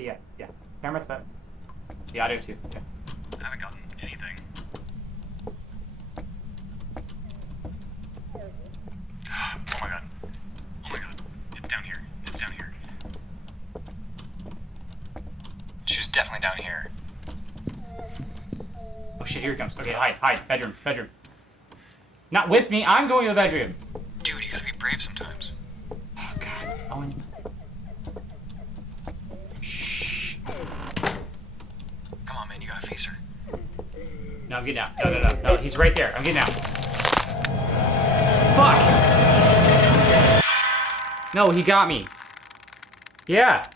Okay, yeah, yeah. Camera set. The audio too. Yeah. I haven't gotten anything. Oh my god. Oh my god. It's down here. It's down here. She's definitely down here. Oh shit, here he comes. Okay, hide, hide. Bedroom, bedroom. Not with me, I'm going to the bedroom. Dude, you gotta be brave sometimes. Oh god. Owen. Shh. Come on, man, you gotta face her. No, I'm getting out. No, no, no, no. He's right there. I'm getting out. Fuck! No, he got me. Yeah.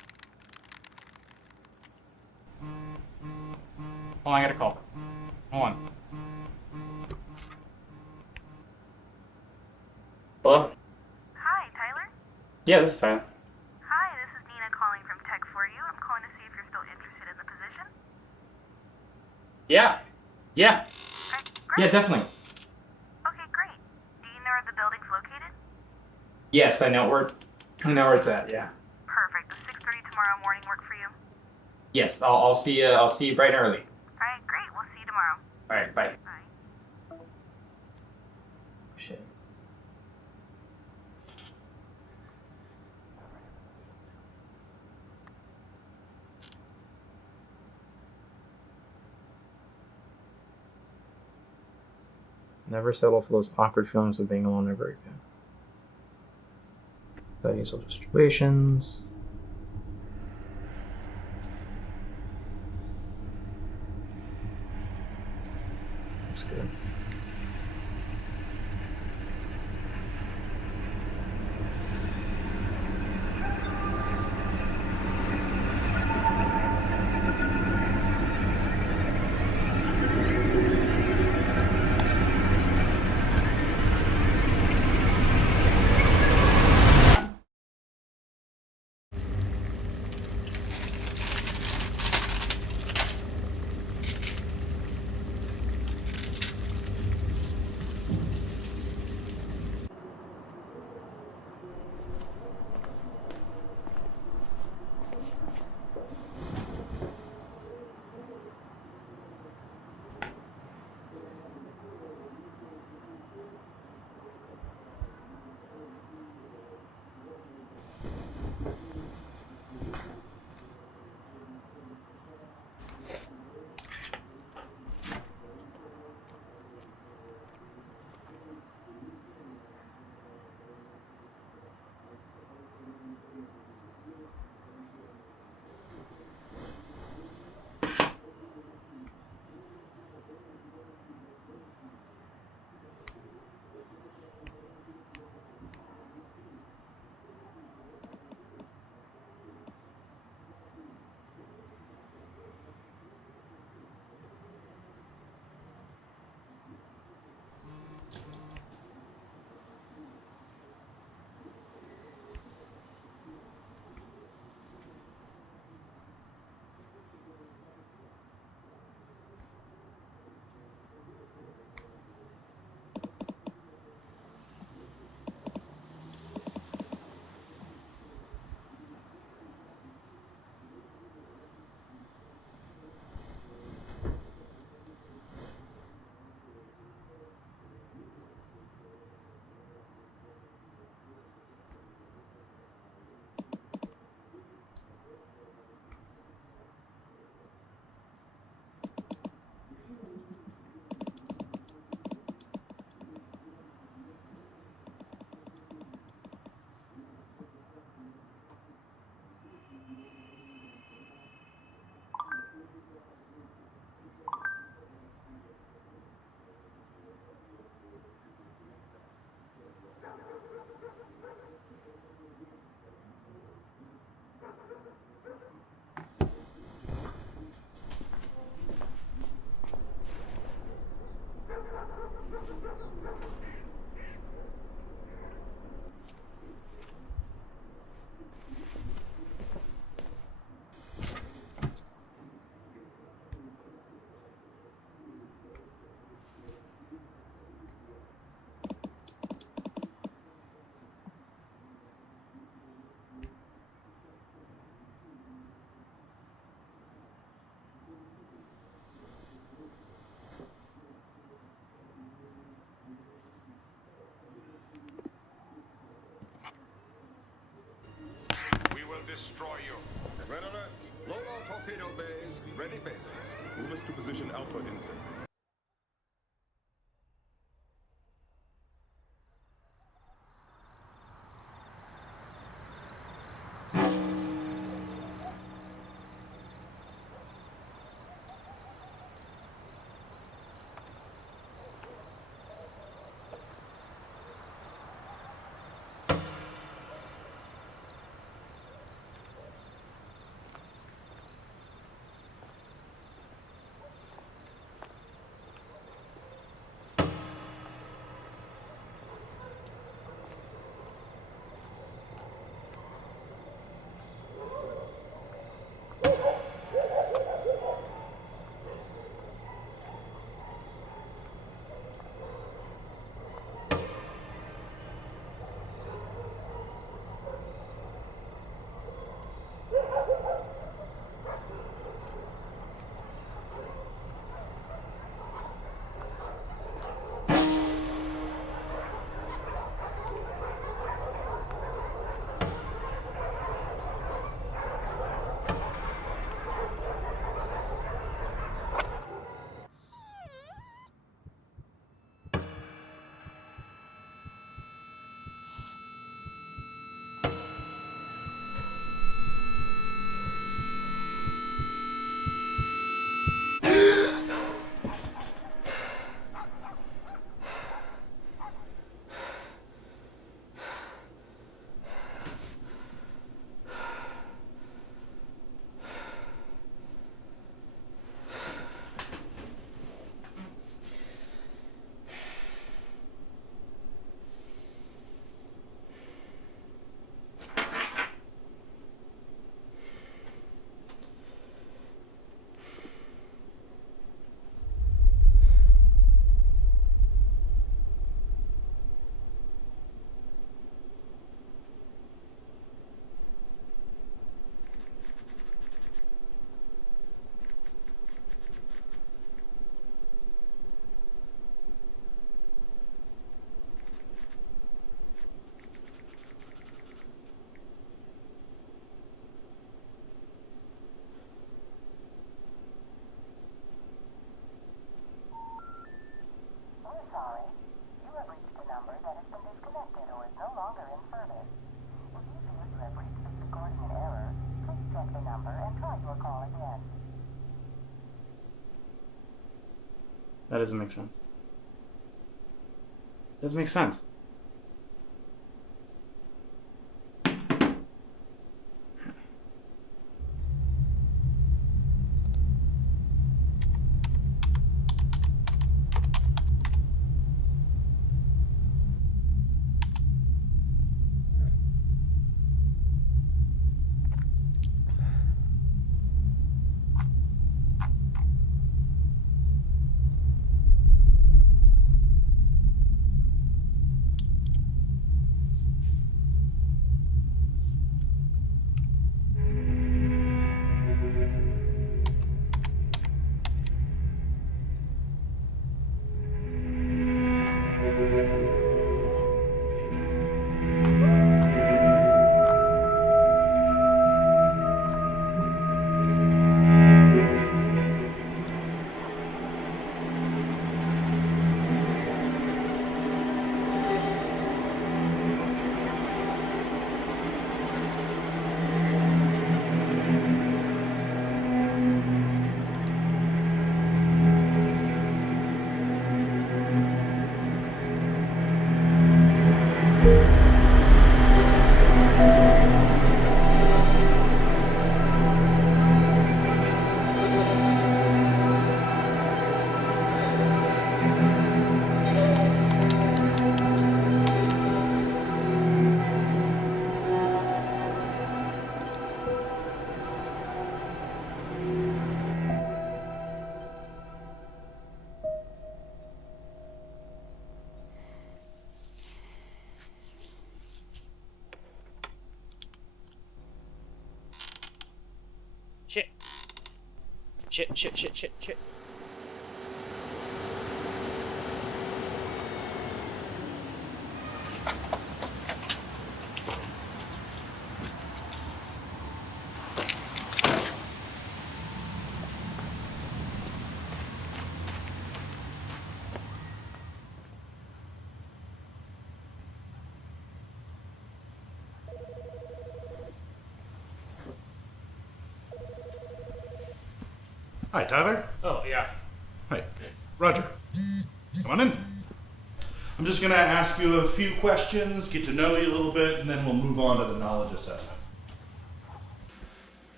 Hold on, I gotta call. Hold on. Hello? Hi, Tyler? Yeah, this is fine. Hi, this is Nina calling from Tech for You. I'm calling to see if you're still interested in the position. Yeah. Yeah. Okay, Yeah, great. definitely. Okay, great. Do you know where the building's located? Yes, I know where it's at, yeah. Perfect. Does 6:30 tomorrow morning work for you? Yes, I'll see you bright and early. Alright, great. We'll see you tomorrow. Alright, bye. Bye. Shit. Never settle for those awkward feelings of being alone ever again. Study social situations. That's good. destroy you. Red alert. Load all torpedo bays. Ready phasers. Move us to position Alpha Insect. That doesn't make sense. Doesn't make sense. Shit. Shit, shit, shit, shit, shit. Hi, Tyler. Oh, yeah. Hi, Roger. Come on in. I'm just going to ask you a few questions, get to know you a little bit, and then we'll move on to the knowledge assessment.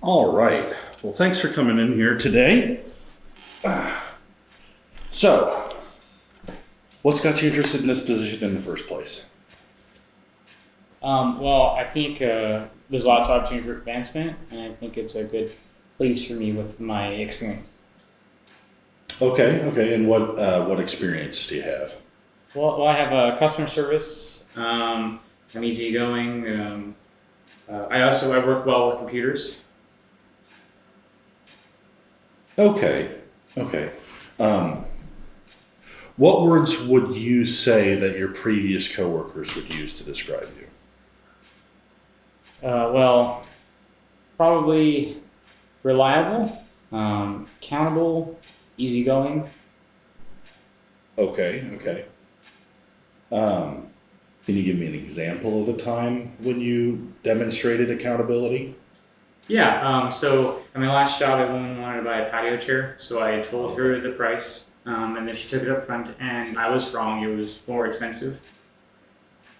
All right. Well, thanks for coming in here today. So, what's got you interested in this position in the first place? Well, I think there's lots of opportunity for advancement, and I think it's a good place for me with my experience. Okay. And what experience do you have? Well, I have customer service. I'm easygoing. I work well with computers. Okay. What words would you say that your previous coworkers would use to describe you? Well, probably reliable, accountable, easygoing. Okay. Can you give me an example of a time when you demonstrated accountability? Yeah, so at my last job, a woman wanted to buy a patio chair, so I told her the price, and then she took it up front, and I was wrong, it was more expensive.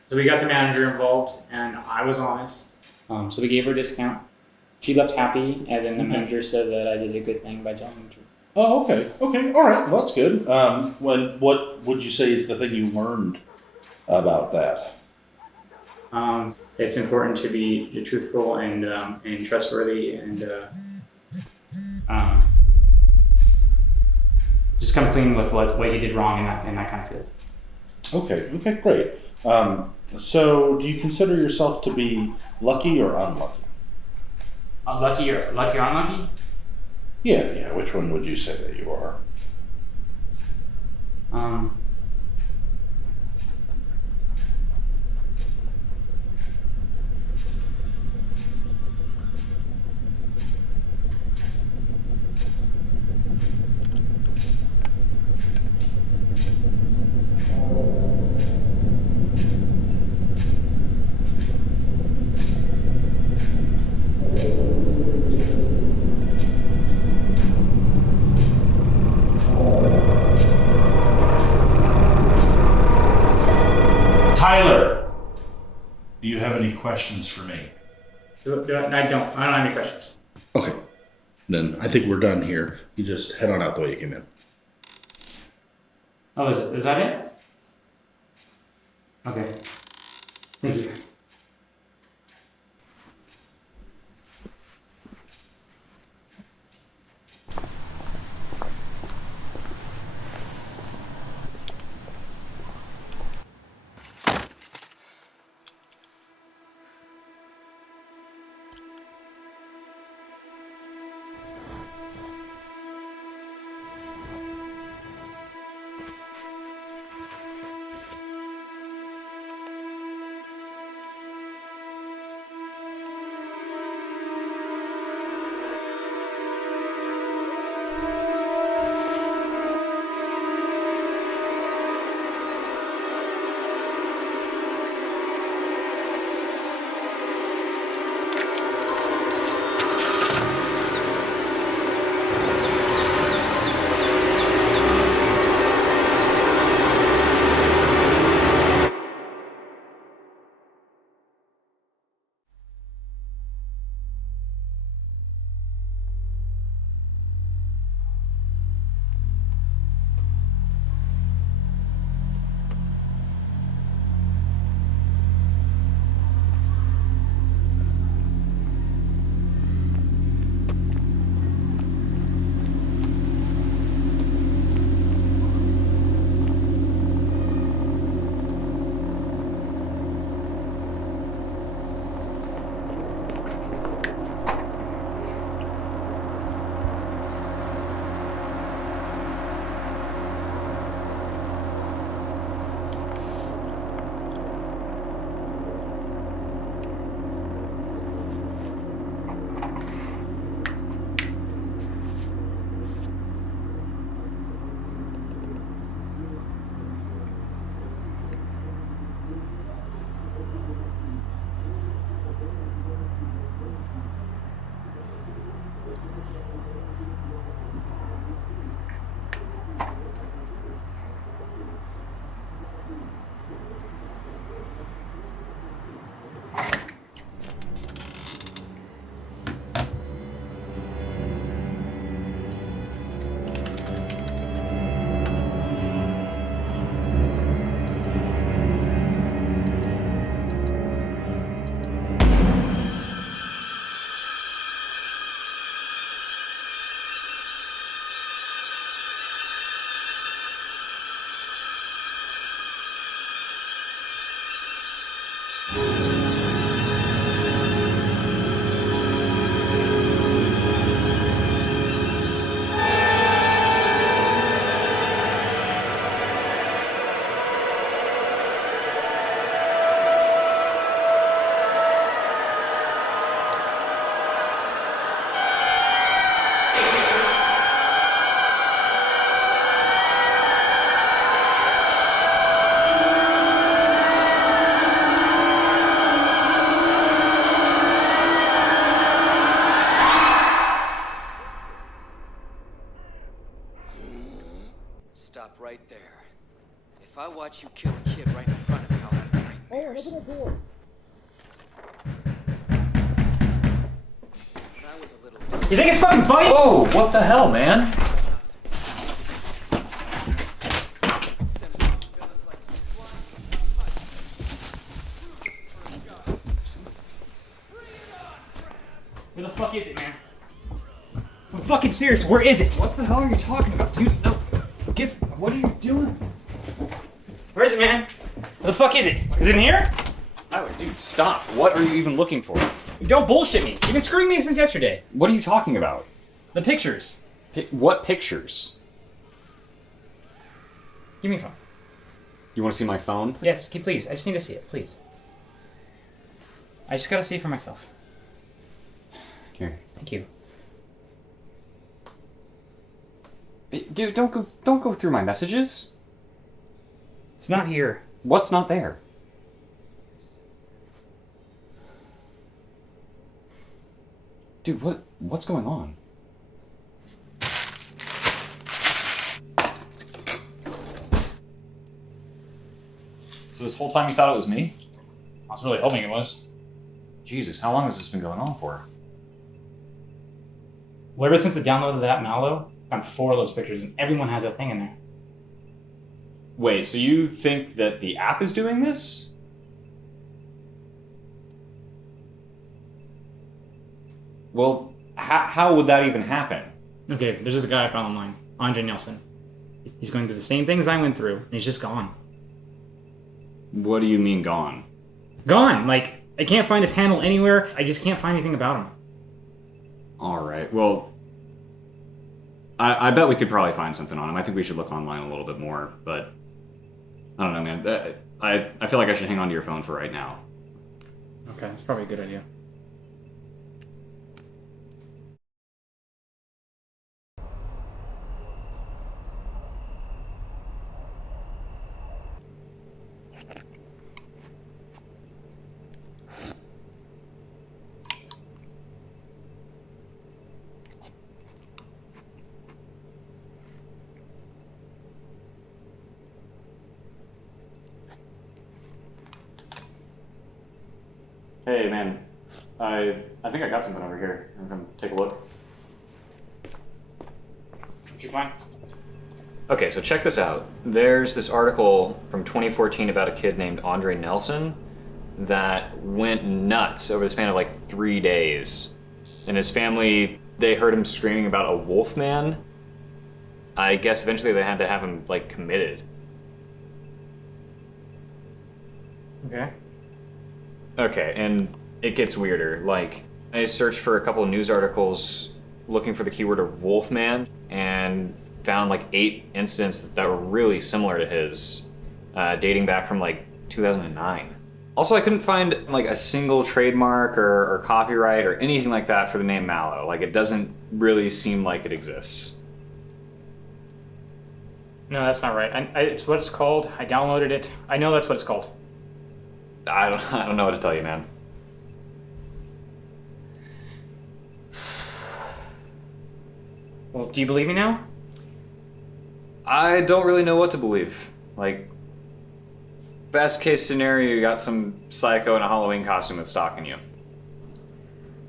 So we got the manager involved, and I was honest, so we gave her a discount. She left happy, and then the manager said that I did a good thing by telling the truth. Oh, okay, all right, well, that's good. What would you say is the thing you learned about that? It's important to be truthful and trustworthy, and just come clean with what you did wrong in that kind of field. Okay, great. So do you consider yourself to be lucky or unlucky? Lucky or unlucky? Yeah, which one would you say that you are? Tyler, do you have any questions for me? I don't have any questions. Okay, then I think we're done here. You just head on out the way you came in. Oh, is that it? Okay. Thank you. stop right there. If I watch you kill a kid right in front of me, I'll have nightmares. When I was a little You think it's fucking funny? Oh, what the hell, man? Where the fuck is it, man? I'm fucking serious. Where is it? What the hell are you talking about, dude? No, what are you doing? Where is it, man? Where the fuck is it? Is it in here? Tyler, dude, stop. What are you even looking for? Don't bullshit me. You've been screwing me since yesterday. What are you talking about? The pictures. What pictures? Give me a phone. You want to see my phone? Yes, please. I just need to see it, please. I just gotta see it for myself. Here. Thank you. Dude, don't go through my messages. It's not here. What's not there? Dude, what's going on? So this whole time you thought it was me? I was really hoping it was. Jesus, how long has this been going on for? Well, ever since I downloaded that mallow, I found 4 of those pictures, and everyone has that thing in there. Wait, so you think that the app is doing this? Well, how would that even happen? Okay, there's this guy I found online, Andre Nelson. He's going through the same things I went through, and he's just gone. What do you mean gone? Gone! Like, I can't find his handle anywhere. I just can't find anything about him. Alright, well, I bet we could probably find something on him. I think we should look online a little bit more, but I don't know, man. I feel like I should hang on to your phone for right now. Okay, that's probably a good idea. Hey, man. I think I got something over here. I'm gonna take a look. What'd you find? Okay, so check this out. There's this article from 2014 about a kid named Andre Nelson that went nuts over the span of like 3 days. And his family, they heard him screaming about a wolf man. I guess eventually they had to have him like committed. Okay. Okay, and it gets weirder. Like, I searched for a couple of news articles looking for the keyword of Wolfman and found like 8 incidents that were really similar to his, dating back from like 2009. Also, I couldn't find like a single trademark or copyright or anything like that for the name Mallow. Like, it doesn't really seem like it exists. No, that's not right. It's what it's called. I downloaded it. I know that's what it's called. I don't know what to tell you, man. Well, do you believe me now? I don't really know what to believe. Like, best case scenario, you got some psycho in a Halloween costume that's stalking you.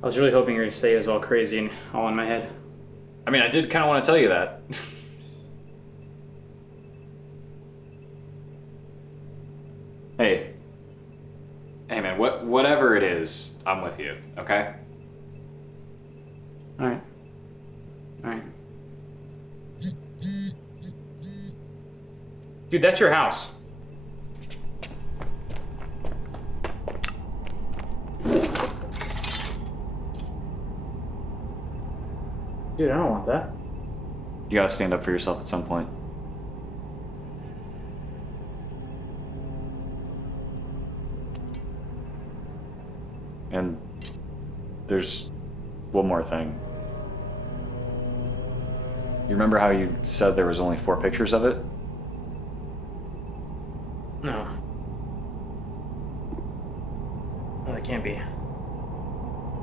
I was really hoping you were going to say it was all crazy and all in my head. I mean, I did kind of want to tell you that. Hey. Hey, man, whatever it is, I'm with you, okay? Alright. Alright. Dude, that's your house. Dude, I don't want that. You gotta stand up for yourself at some point. And there's one more thing. You remember how you said there was only 4 pictures of it? No. No, that can't be.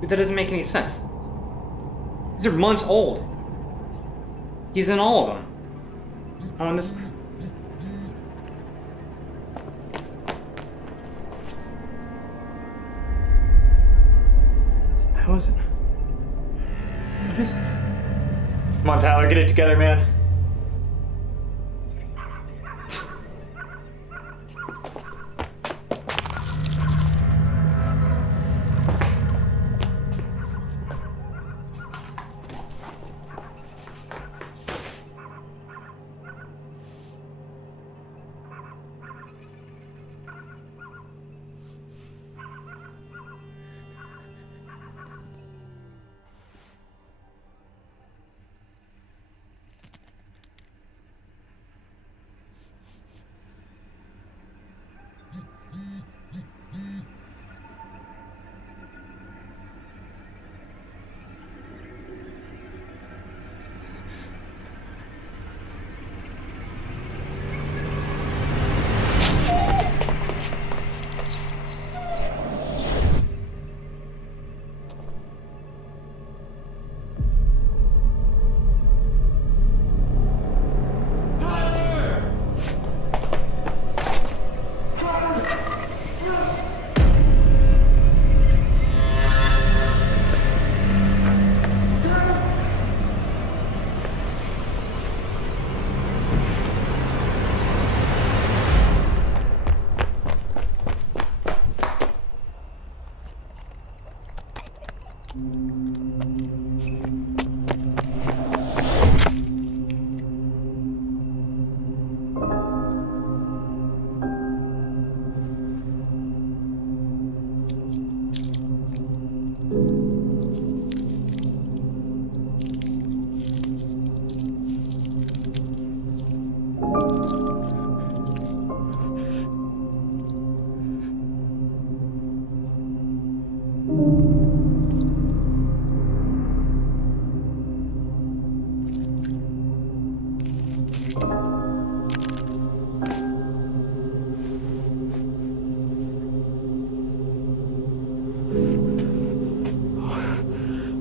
Dude, that doesn't make any sense. These are months old. He's in all of them. Oh, and this How is it? What is it? Come on, Tyler, get it together, man.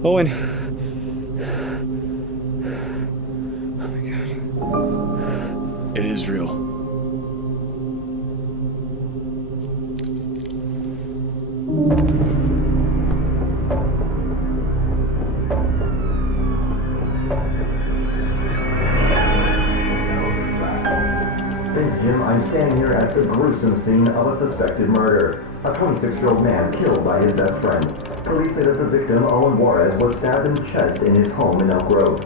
Owen. It is real. Thanks, Jim. I'm standing here at the gruesome scene of a suspected murder. A 26-year-old man killed by his best friend. Police say that the victim, Owen Juarez, was stabbed in the chest in his home in Elk Grove.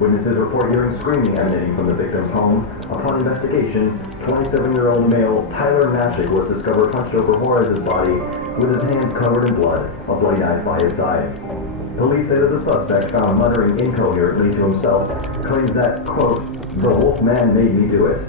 Witnesses report hearing screaming emanating from the victim's home. Upon investigation, 27-year-old male Tyler Mashik was discovered hunched over Juarez's body with his hands covered in blood, a bloody knife by his side. Police say that the suspect, found muttering incoherently to himself, claims that, quote, "The wolf man made me do it."